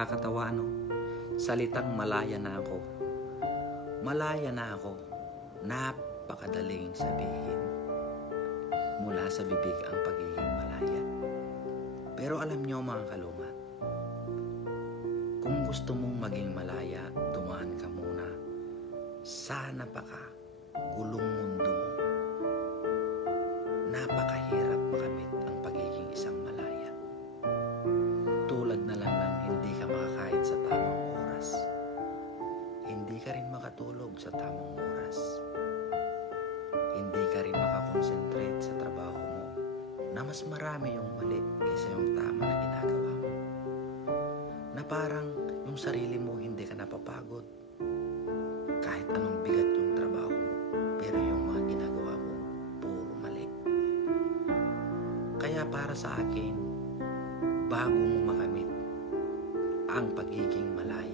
nakakatawa, no? Salitang malaya na ako. Malaya na ako. Napakadaling sabihin. Mula sa bibig ang pagiging malaya. Pero alam nyo mga kalumat, kung gusto mong maging malaya, dumaan ka muna sa napaka-gulong mundo mo. Napakahirap makamit ang pagiging isang malaya. Tulad na lang ng hindi ka makakain sa tamang oras. Hindi ka rin makatulog sa tamang oras. Hindi ka rin makakonsentrate sa trabaho mo na mas marami yung mali kaysa yung tama na ginagawa mo. Na parang yung sarili mo hindi ka napapagod kahit anong bigat yung trabaho mo, pero yung mga ginagawa mo puro mali. Kaya para sa akin, bago mo makamit ang pagiging malaya,